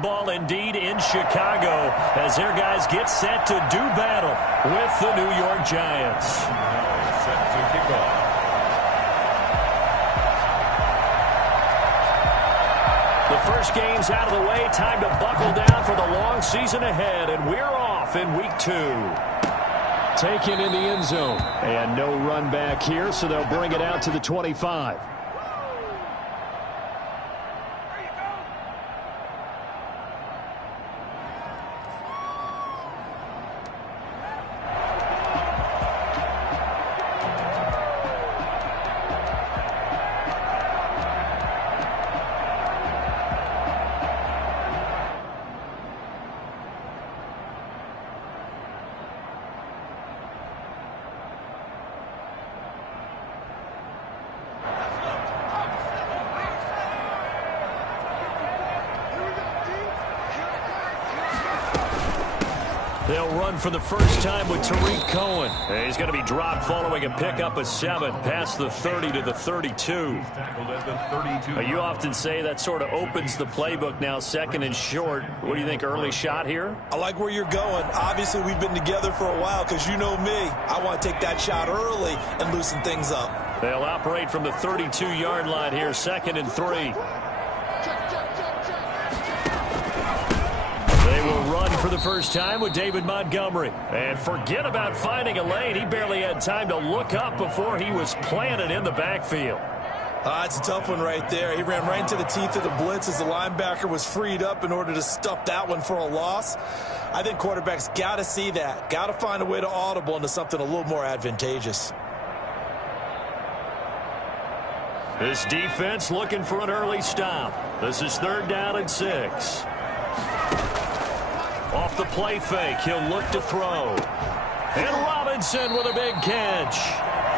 Ball indeed in Chicago as their guys get set to do battle with the New York Giants. Set to kick off. The first game's out of the way. Time to buckle down for the long season ahead, and we're off in week 2. Taken in the end zone. And no run back here, so they'll bring it out to the 25. They'll run for the first time with Tariq Cohen. He's going to be dropped following a pickup of 7 past the 30 to the 32. You often say that sort of opens the playbook now, second and short. What do you think, early shot here? I like where you're going. Obviously, we've been together for a while because you know me. I want to take that shot early and loosen things up. They'll operate from the 32-yard line here, 2nd and 3. For the first time with David Montgomery. And forget about finding a lane. He barely had time to look up before he was planted in the backfield. It's a tough one right there. He ran right into the teeth of the blitz as the linebacker was freed up in order to stuff that one for a loss. I think quarterbacks got to see that. Got to find a way to audible into something a little more advantageous. This defense looking for an early stop. This is 3rd down and 6. Off the play fake, he'll look to throw. And Robinson with a big catch.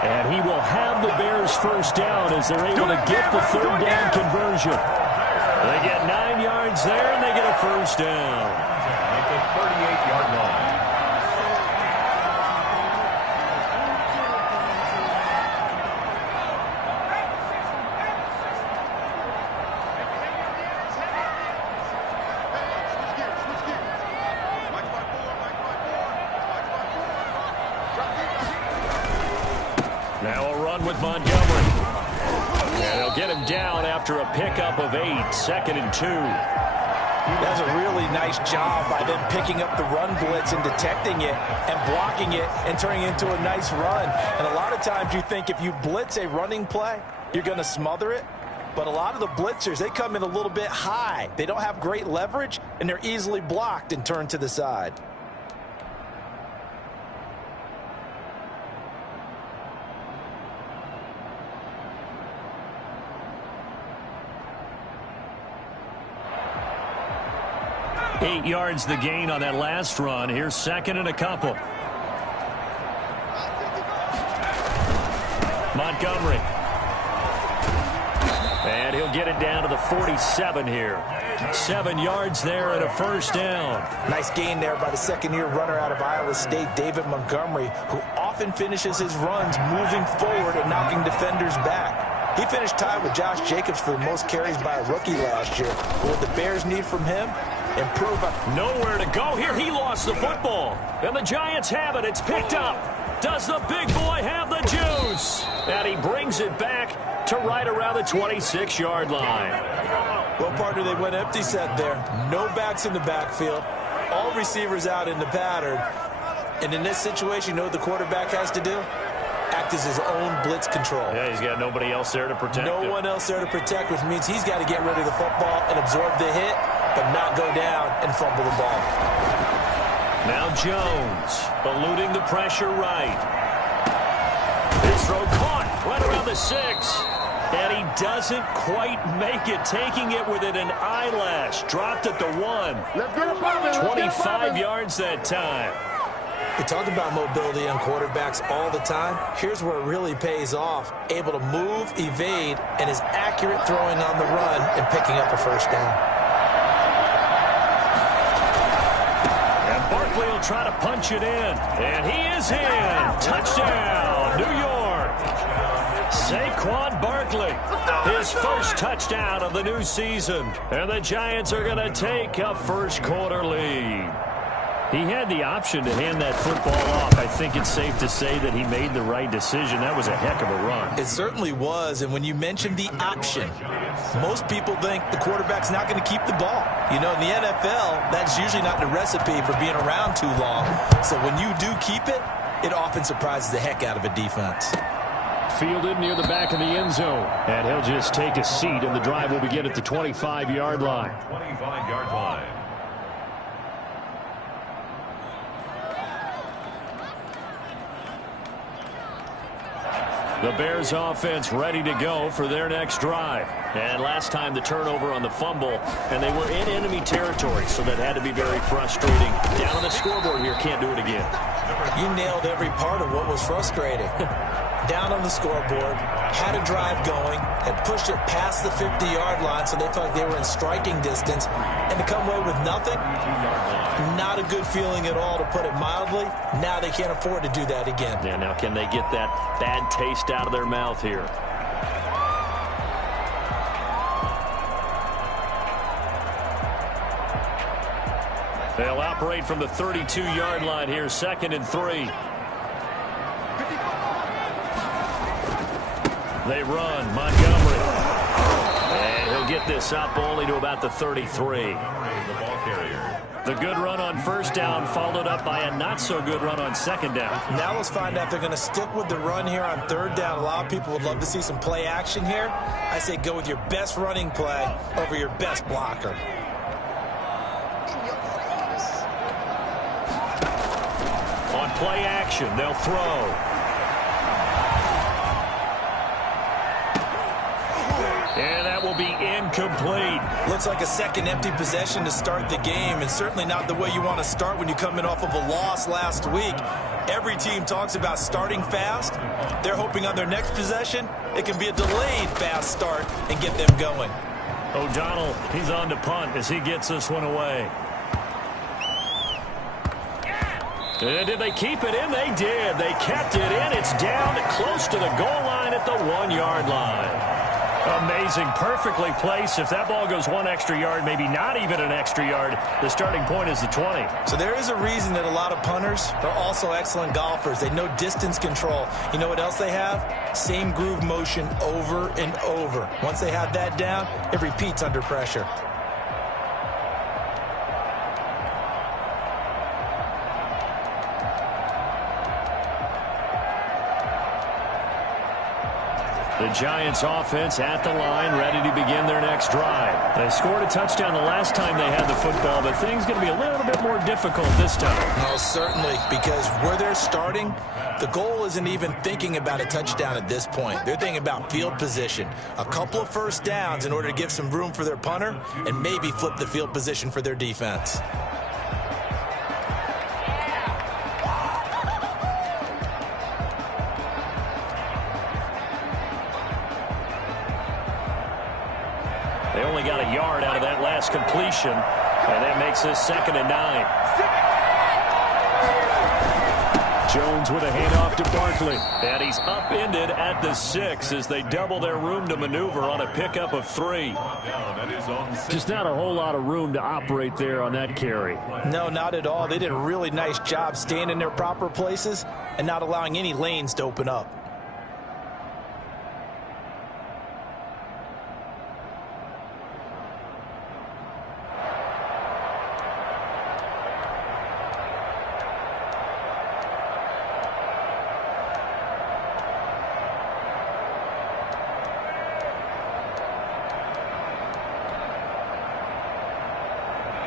And he will have the Bears first down as they're able to get the 3rd down conversion. They get 9 yards there, and they get a first down. At the 38-yard line. With Montgomery. And they'll get him down after a pickup of 8, 2nd and 2. That's a really nice job by them picking up the run blitz and detecting it and blocking it and turning it into a nice run. And a lot of times you think if you blitz a running play, you're going to smother it. But a lot of the blitzers, they come in a little bit high. They don't have great leverage, and they're easily blocked and turned to the side. Eight yards the gain on that last run. Here's 2nd and a couple. Montgomery. And he'll get it down to the 47 here. 7 yards there and a first down. Nice gain there by the second-year runner out of Iowa State, David Montgomery, who often finishes his runs moving forward and knocking defenders back. He finished tied with Josh Jacobs for the most carries by a rookie last year. What the Bears need from him? Improve. Nowhere to go here. He lost the football. And the Giants have it. It's picked up. Does the big boy have the juice? And he brings it back to right around the 26-yard line. Well, partner, they went empty set there. No backs in the backfield. All receivers out in the pattern. And in this situation, you know what the quarterback has to do? Act as his own blitz control. Yeah, he's got nobody else there to protect him. No one else there to protect, which means he's got to get rid of the football and absorb the hit, but not go down and fumble the ball. Now Jones, eluding the pressure right. His throw caught right around the 6. And he doesn't quite make it, taking it within an eyelash. Dropped at the 1. 25 yards that time. We talk about mobility on quarterbacks all the time. Here's where it really pays off. Able to move, evade, and is accurate throwing on the run and picking up a first down. And Barkley will try to punch it in. And he is in. Touchdown, New York. Saquon Barkley, his first touchdown of the new season. And the Giants are going to take a first-quarter lead. He had the option to hand that football off. I think it's safe to say that he made the right decision. That was a heck of a run. It certainly was, and when you mentioned the option, most people think the quarterback's not going to keep the ball. You know, in the NFL, that's usually not the recipe for being around too long. So when you do keep it, it often surprises the heck out of a defense. Fielded near the back of the end zone. And he'll just take a seat, and the drive will begin at the 25-yard line. 25-yard line. The Bears offense ready to go for their next drive. And last time the turnover on the fumble, and they were in enemy territory, so that had to be very frustrating. Down on the scoreboard here, can't do it again. You nailed every part of what was frustrating. Down on the scoreboard, had a drive going, had pushed it past the 50-yard line, so they felt like they were in striking distance, and to come away with nothing, not a good feeling at all, to put it mildly. Now they can't afford to do that again. Yeah, now can they get that bad taste out of their mouth here? They'll operate from the 32-yard line here, 2nd and 3. They run. Montgomery. And he'll get this up only to about the 33. The ball carrier. The good run on first down followed up by a not-so-good run on second down. Now let's find out if they're going to stick with the run here on third down. A lot of people would love to see some play action here. I say go with your best running play over your best blocker. On play action, they'll throw. And that will be incomplete. Looks like a second empty possession to start the game, and certainly not the way you want to start when you come in off of a loss last week. Every team talks about starting fast. They're hoping on their next possession it can be a delayed fast start and get them going. O'Donnell, he's on to punt as he gets this one away. And did they keep it in? They did. They kept it in. It's down close to the goal line at the 1-yard line. Amazing. Perfectly placed. If that ball goes one extra yard, maybe not even an extra yard, the starting point is the 20. So there is a reason that a lot of punters are also excellent golfers. They know distance control. You know what else they have? Same groove motion over and over. Once they have that down, it repeats under pressure. The Giants offense at the line, ready to begin their next drive. They scored a touchdown the last time they had the football, but things going to be a little bit more difficult this time. No, certainly, because where they're starting, the goal isn't even thinking about a touchdown at this point. They're thinking about field position. A couple of first downs in order to give some room for their punter and maybe flip the field position for their defense. They only got a yard out of that last completion, and that makes this 2nd and 9. Jones with a handoff to Barkley, and he's upended at the 6 as they double their room to maneuver on a pickup of 3. Just not a whole lot of room to operate there on that carry. No, not at all. They did a really nice job staying in their proper places and not allowing any lanes to open up.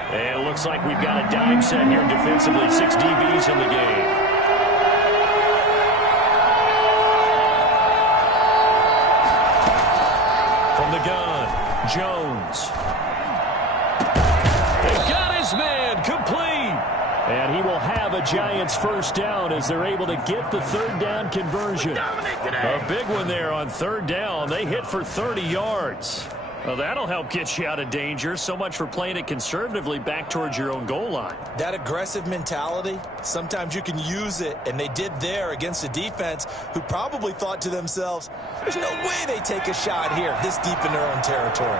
And it looks like we've got a dime set here defensively. 6 DBs in the game. From the gun, Jones. They got his man complete. And he will have a Giants first down as they're able to get the third down conversion. A big one there on third down. They hit for 30 yards. Well, that'll help get you out of danger. So much for playing it conservatively back towards your own goal line. That aggressive mentality, sometimes you can use it, and they did there against a defense who probably thought to themselves, there's no way they take a shot here this deep in their own territory.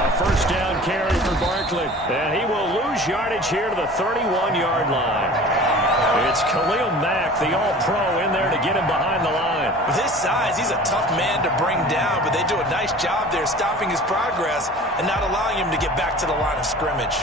A first down carry for Barkley, and he will lose yardage here to the 31-yard line. It's Khalil Mack, the all-pro, in there to get him behind the line. With his size, he's a tough man to bring down, but they do a nice job there stopping his progress and not allowing him to get back to the line of scrimmage.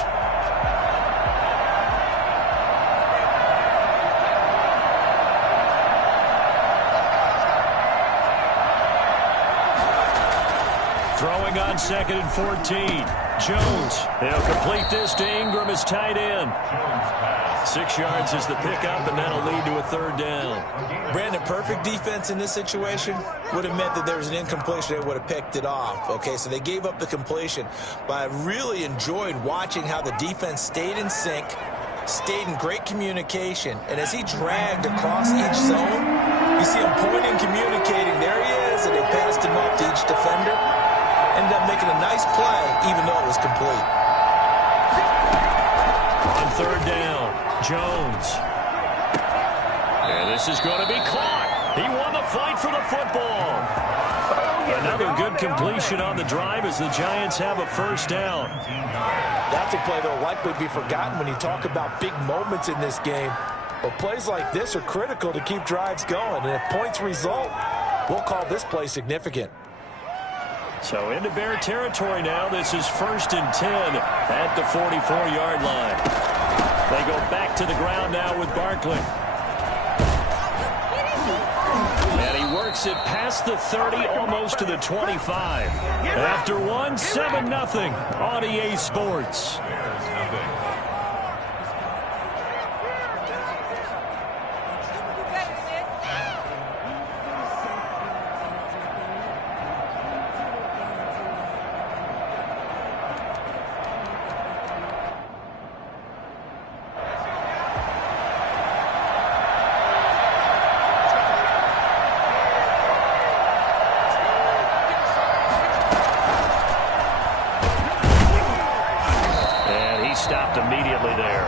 Throwing on 2nd and 14. Jones. They'll complete this to Ingram as tight end. 6 yards is the pickup, and that'll lead to a 3rd down. Brandon, perfect defense in this situation would have meant that there was an incompletion. They would have picked it off. Okay, so they gave up the completion. But I really enjoyed watching how the defense stayed in sync, stayed in great communication, and as he dragged across each zone, you see him pointing, communicating. There he is, and they passed him off to each defender. Ended up making a nice play, even though it was complete. On 3rd down, Jones. And this is going to be caught. He won the fight for the football. Another good completion on the drive as the Giants have a 1st down. That's a play that will likely be forgotten when you talk about big moments in this game. But plays like this are critical to keep drives going. And if points result, we'll call this play significant. So into Bear territory now. This is 1st and 10 at the 44-yard line. They go back to the ground now with Barkley. And he works it past the 30, almost to the 25. After one, 7-0 on EA Sports. Stopped immediately there.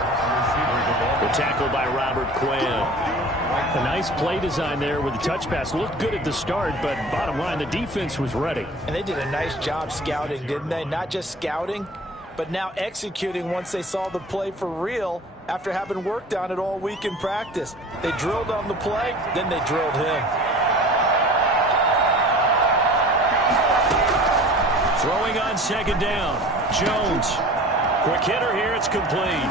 The tackle by Robert Quinn. A nice play design there with the touch pass. Looked good at the start, but bottom line, the defense was ready. And they did a nice job scouting, didn't they? Not just scouting, but now executing once they saw the play for real after having worked on it all week in practice. They drilled on the play, then they drilled him. Throwing on 2nd down. Jones. Quick hitter here, it's complete.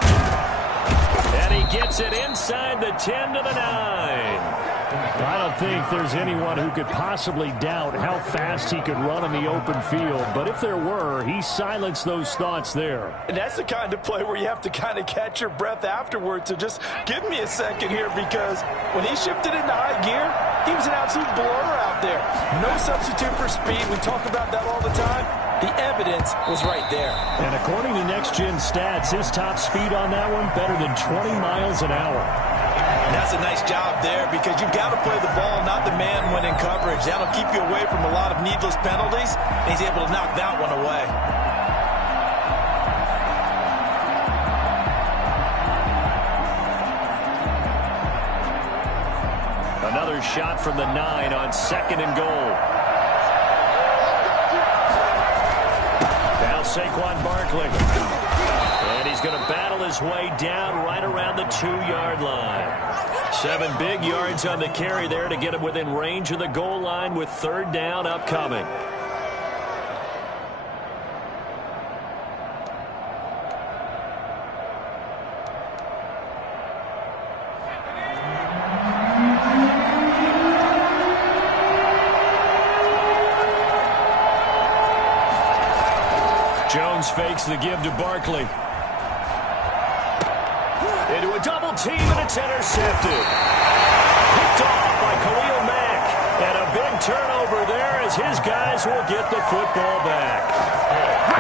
And he gets it inside the 10 to the 9. I don't think there's anyone who could possibly doubt how fast he could run in the open field. But if there were, he silenced those thoughts there. And that's the kind of play where you have to kind of catch your breath afterwards. So just give me a second here, because when he shifted into high gear, he was an absolute blur out there. No substitute for speed. We talk about that all the time. The evidence was right there. And according to Next Gen Stats, his top speed on that one, better than 20 miles an hour. That's a nice job there, because you've got to play the ball, not the man when in coverage. That'll keep you away from a lot of needless penalties, and he's able to knock that one away. Another shot from the 9 on 2nd and goal. Now Saquon Barkley. And he's going to battle his way down right around the 2-yard line. 7 big yards on the carry there to get him within range of the goal line with 3rd down upcoming. Jones fakes the give to Barkley. Into a double team, and it's intercepted. Picked off by Khalil Mack. And a big turnover there as his guys will get the football back.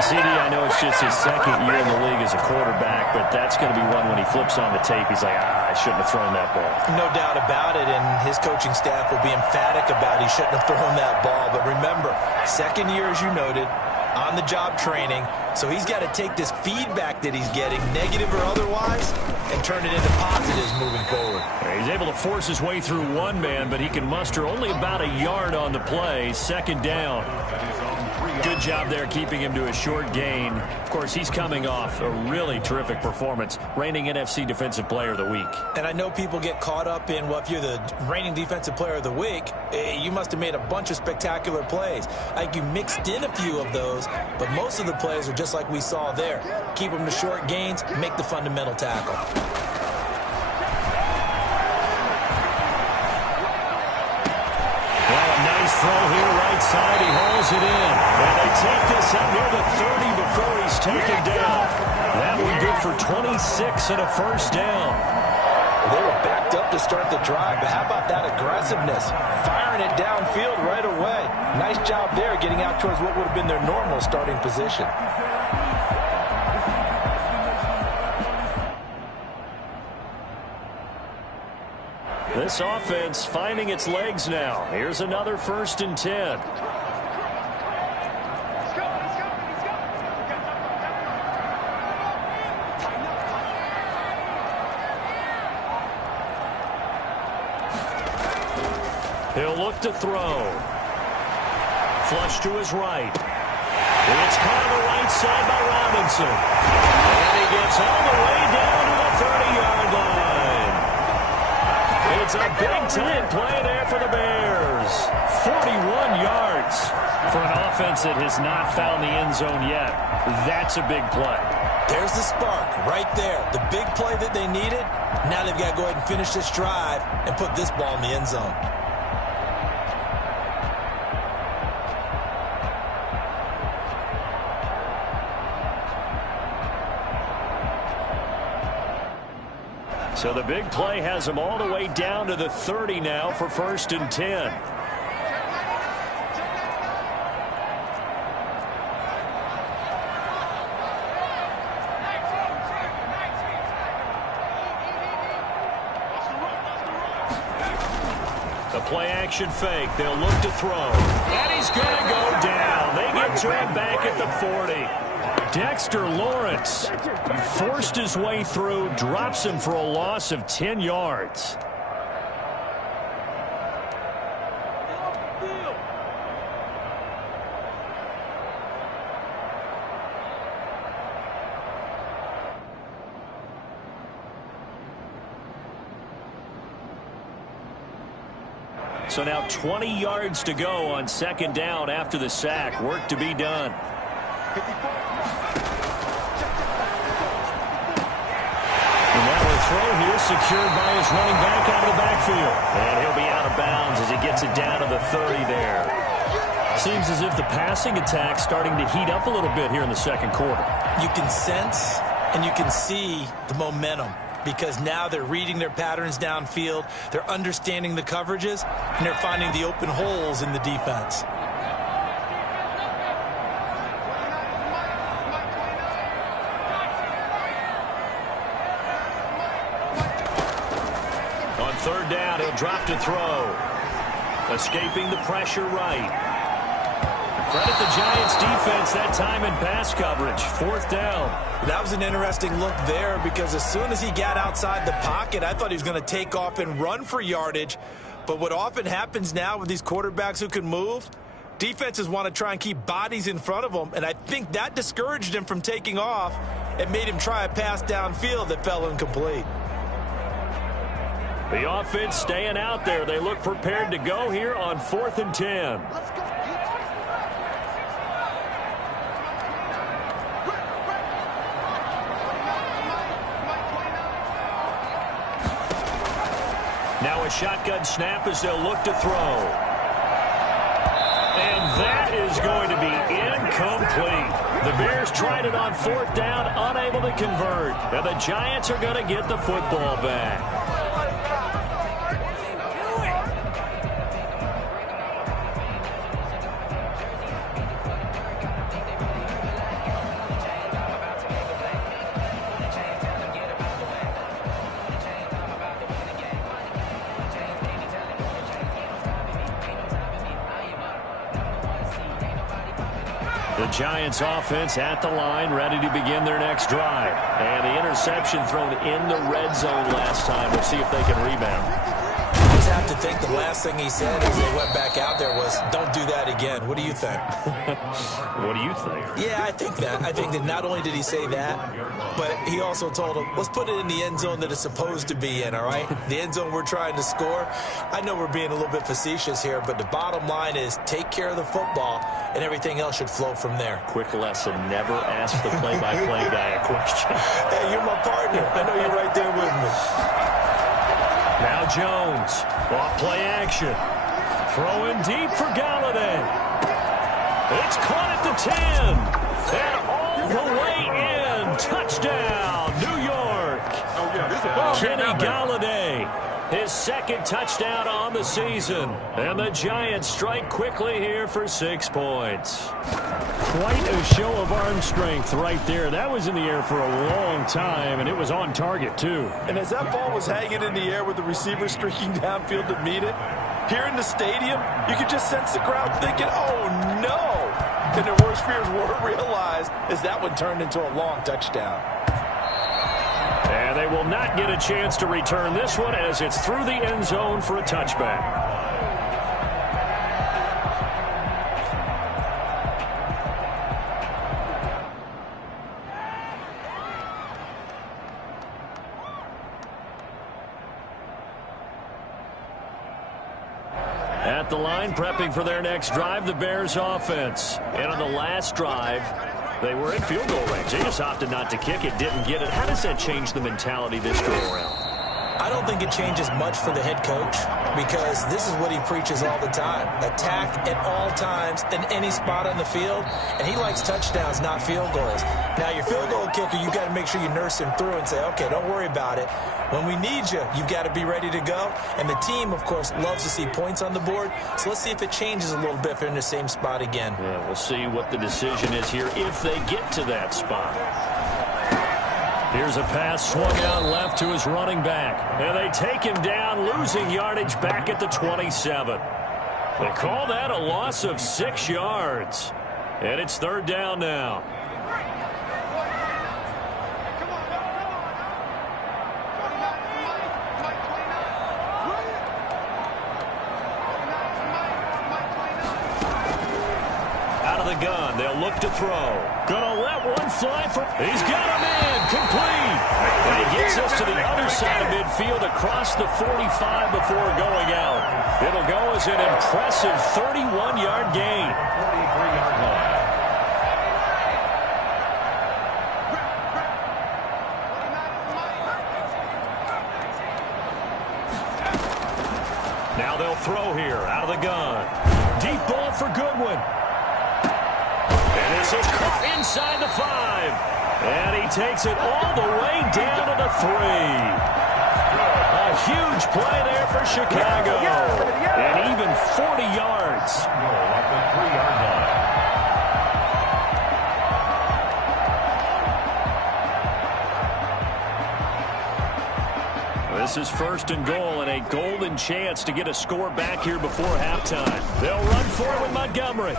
CD, I know it's just his second year in the league as a quarterback, but that's going to be one when he flips on the tape. He's like, I shouldn't have thrown that ball. No doubt about it, and his coaching staff will be emphatic about he shouldn't have thrown that ball. But remember, second year, as you noted, on-the-job training, so he's got to take this feedback that he's getting, negative or otherwise, and turn it into positives moving forward. He's able to force his way through one man, but he can muster only about a yard on the play. Second down. Good job there keeping him to a short gain. Of course, he's coming off a really terrific performance, reigning NFC Defensive Player of the Week. And I know people get caught up in, well, if you're the reigning Defensive Player of the Week, you must have made a bunch of spectacular plays. I think you mixed in a few of those, but most of the plays are just like we saw there. Keep them to short gains, make the fundamental tackle. Throw here right side. He hauls it in. And they take this up near the 30 before he's taken down. That one good for 26 and a first down. Well, they were backed up to start the drive, but how about that aggressiveness? Firing it downfield right away. Nice job there getting out towards what would have been their normal starting position. This offense finding its legs now. Here's another 1st and 10. He'll look to throw. Flush to his right. It's caught on the right side by Robinson. And he gets all the way down to the 30-yard line. It's a big-time play there for the Bears. 41 yards for an offense that has not found the end zone yet. That's a big play. There's the spark right there. The big play that they needed. Now they've got to go ahead and finish this drive and put this ball in the end zone. So the big play has them all the way down to the 30 now for 1st and 10. The play action fake. They'll look to throw. And he's going to go down. They get to him back at the 40. Dexter Lawrence forced his way through, drops him for a loss of 10 yards. So now 20 yards to go on 2nd down after the sack. Work to be done. Throw here secured by his running back out of the backfield. And he'll be out of bounds as he gets it down to the 30 there. Seems as if the passing attack's starting to heat up a little bit here in the 2nd quarter. You can sense and you can see the momentum because now they're reading their patterns downfield, they're understanding the coverages, and they're finding the open holes in the defense. On 3rd down, he'll drop to throw. Escaping the pressure right. Credit the Giants defense that time in pass coverage. 4th down. That was an interesting look there because as soon as he got outside the pocket, I thought he was going to take off and run for yardage. But what often happens now with these quarterbacks who can move, defenses want to try and keep bodies in front of them, and I think that discouraged him from taking off and made him try a pass downfield that fell incomplete. The offense staying out there. They look prepared to go here on 4th and 10. Now a shotgun snap as they'll look to throw. And that is going to be incomplete. The Bears tried it on 4th down, unable to convert. And the Giants are going to get the football back. The Giants offense at the line, ready to begin their next drive. And the interception thrown in the red zone last time. We'll see if they can rebound. I just have to think the last thing he said as they went back out there was, don't do that again. What do you think? What do you think? Yeah, I think that. I think that not only did he say that, but he also told him, let's put it in the end zone that it's supposed to be in, all right? The end zone we're trying to score. I know we're being a little bit facetious here, but the bottom line is take care of the football, and everything else should flow from there. Quick lesson, never ask the play-by-play guy a question. Hey, you're my partner. I know you're right there with me. Now Jones, off play action. Throwing deep for Galladay. It's caught at the 10. And all the way in. Touchdown, New York. Kenny Galladay. His second touchdown on the season. And the Giants strike quickly here for 6 points. Quite a show of arm strength right there. That was in the air for a long time, and it was on target, too. And as that ball was hanging in the air with the receiver streaking downfield to meet it, here in the stadium, you could just sense the crowd thinking, oh, no. And their worst fears were realized as that one turned into a long touchdown. And they will not get a chance to return this one as it's through the end zone for a touchback. At the line, prepping for their next drive, the Bears offense. And on the last drive, they were in field goal range. They just opted not to kick it, didn't get it. How does that change the mentality this go around? I don't think it changes much for the head coach because this is what he preaches all the time. Attack at all times in any spot on the field, and he likes touchdowns, not field goals. Now, your field goal kicker, you've got to make sure you nurse him through and say, okay, don't worry about it. When we need you, you've got to be ready to go. And the team, of course, loves to see points on the board. So let's see if it changes a little bit if they're in the same spot again. Yeah, we'll see what the decision is here if they get to that spot. Here's a pass swung out left to his running back. And they take him down, losing yardage back at the 27. They call that a loss of 6 yards. And it's third down now. Out of the gun, they'll look to throw. Gonna let one fly for... He's got a man, complete. And he gets us to the other side of midfield across the 45 before going out. It'll go as an impressive 31-yard gain. 43-yard line. Now they'll throw here out of the gun. Deep ball for Goodwin. And this is caught inside the 5. And he takes it all the way down to the 3. A huge play there for Chicago. And even 40 yards. Goal at the 3-yard line. This is first and goal and a golden chance to get a score back here before halftime. They'll run for it with Montgomery.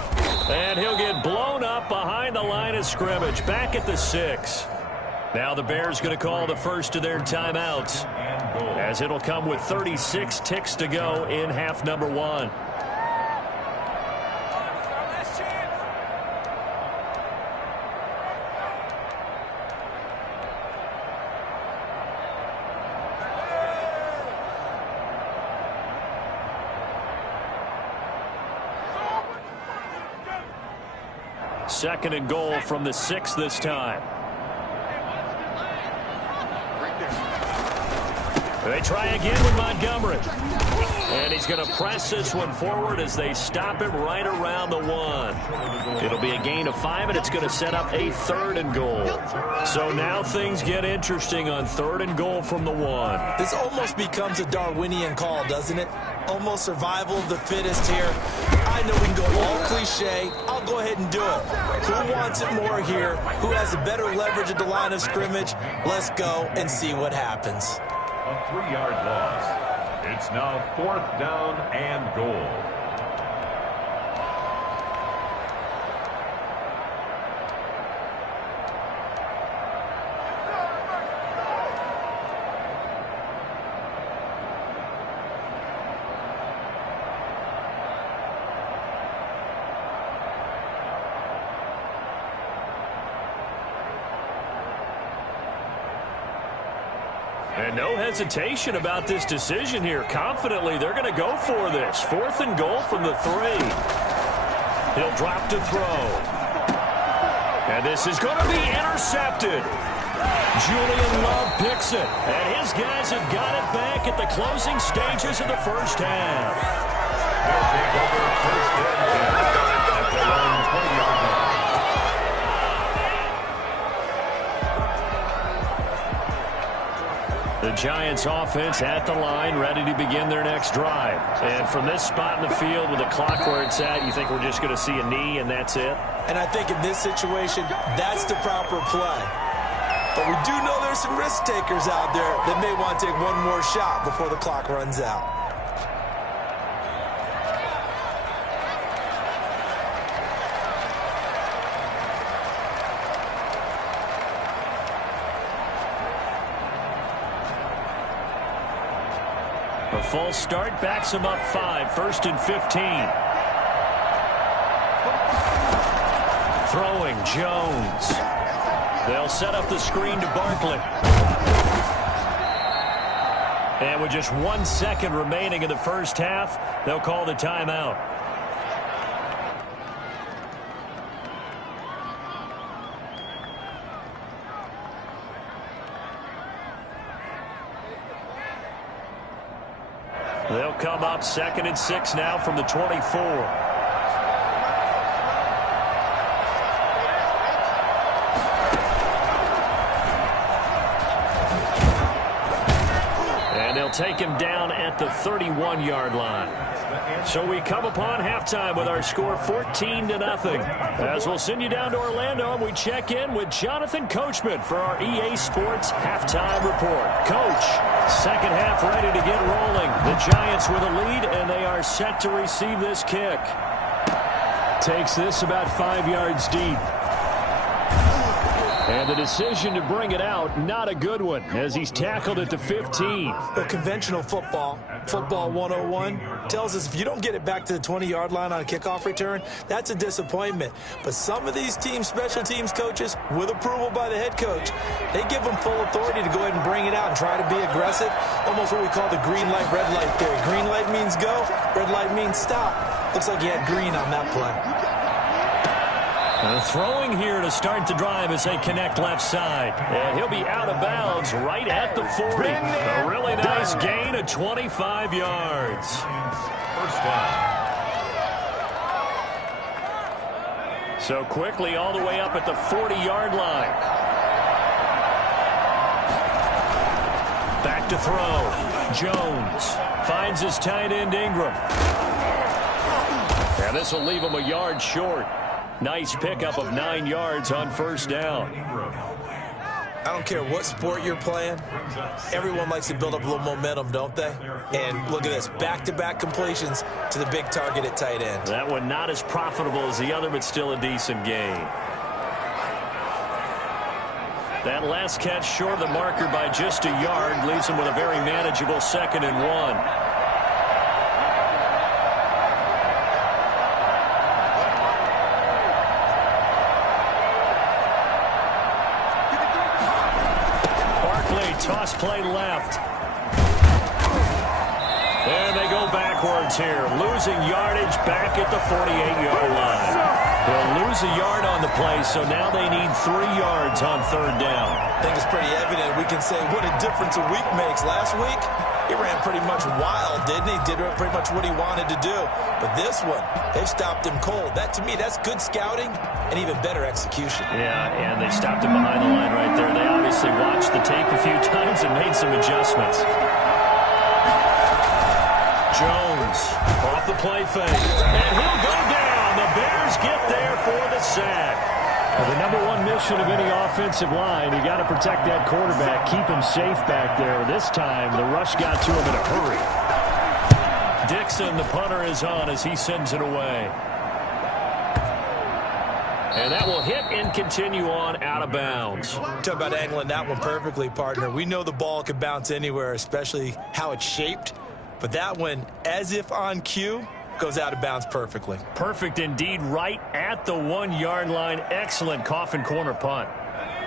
And he'll get blown up behind the line of scrimmage. Back at the 6. Now the Bears going to call the first of their timeouts, as it'll come with 36 ticks to go in half number 1. Second and goal from the 6 this time. They try again with Montgomery. And he's going to press this one forward as they stop him right around the 1. It'll be a gain of 5, and it's going to set up a third and goal. So now things get interesting on third and goal from the 1. This almost becomes a Darwinian call, doesn't it? Almost survival of the fittest here. I know we can go all cliche. I'll go ahead and do it. Who wants it more here? Who has a better leverage at the line of scrimmage? Let's go and see what happens. A 3-yard loss. It's now 4th down and goal. And no hesitation about this decision here. Confidently, they're going to go for this. 4th and goal from the 3. He'll drop to throw. And this is going to be intercepted. Julian Love picks it. And his guys have got it back at the closing stages of the first half. The Giants offense at the line, ready to begin their next drive. And from this spot in the field with the clock where it's at, you think we're just going to see a knee and that's it? And I think in this situation, that's the proper play. But we do know there's some risk takers out there that may want to take one more shot before the clock runs out. A false start backs him up 5, 1st and 15. Throwing, Jones. They'll set up the screen to Barkley. And with just 1 second remaining in the first half, they'll call the timeout. They'll come up 2nd and 6 now from the 24. And they'll take him down at the 31-yard line. So we come upon halftime with our score 14-0. As we'll send you down to Orlando, and we check in with Jonathan Coachman for our EA Sports Halftime Report. Coach, second half ready to get rolling. The Giants with a lead, and they are set to receive this kick. Takes this about 5 yards deep. And the decision to bring it out, not a good one, as he's tackled at the 15. The conventional football 101, tells us if you don't get it back to the 20-yard line on a kickoff return, that's a disappointment. But some of these special teams coaches, with approval by the head coach, they give them full authority to go ahead and bring it out and try to be aggressive, almost what we call the green light, red light theory. Green light means go, red light means stop. Looks like he had green on that play. Throwing here to start the drive as they connect left side. And he'll be out of bounds right at the 40. A really nice gain of 25 yards. First down. So quickly all the way up at the 40-yard line. Back to throw. Jones finds his tight end Ingram. And this will leave him a yard short. Nice pickup of 9 yards on first down. I don't care what sport you're playing. Everyone likes to build up a little momentum, don't they? And look at this, back-to-back completions to the big target at tight end. That one not as profitable as the other, but still a decent gain. That last catch short of the marker by just a yard leaves him with a very manageable 2nd and 1. Toss play left. And they go backwards here. Losing yardage back at the 48-yard line. They'll lose a yard on the play, so now they need 3 yards on 3rd down. I think it's pretty evident. We can say what a difference a week makes. Last week, he ran pretty much wild, didn't he? Did pretty much what he wanted to do. But this one, they've stopped him cold. That, to me, that's good scouting and even better execution. Yeah, and they stopped him behind the line right there. They obviously watched the tape a few times and made some adjustments. Jones off the play fake. And he'll go down. The Bears get there for the sack. Well, the number one mission of any offensive line, you got to protect that quarterback, keep him safe back there. This time, the rush got to him in a hurry. Dixon, the punter, is on as he sends it away. And that will hit and continue on out of bounds. Talk about angling that one perfectly, partner. We know the ball could bounce anywhere, especially how it's shaped. But that one, as if on cue, goes out of bounds perfectly. Perfect indeed, right at the 1-yard line. Excellent coffin corner punt.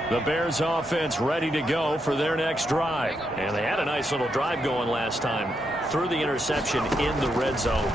The Bears offense ready to go for their next drive. And they had a nice little drive going last time. Threw the interception in the red zone.